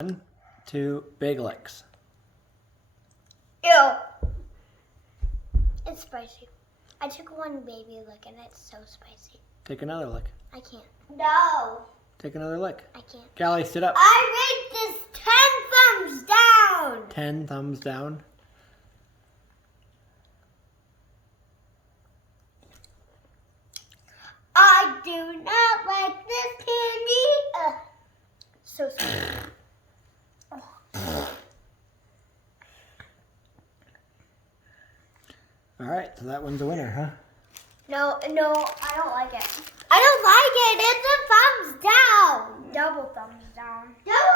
1, 2, big licks. Ew. It's spicy. I took one baby lick and it's so spicy. Take another lick. I can't. No. Take another lick. I can't. Callie, sit up. I rate this 10 thumbs down. 10 thumbs down. I do not like this candy. So spicy. All right, so that one's a winner, huh? No, I don't like it. I don't like it. It's a thumbs down. Double thumbs down. Double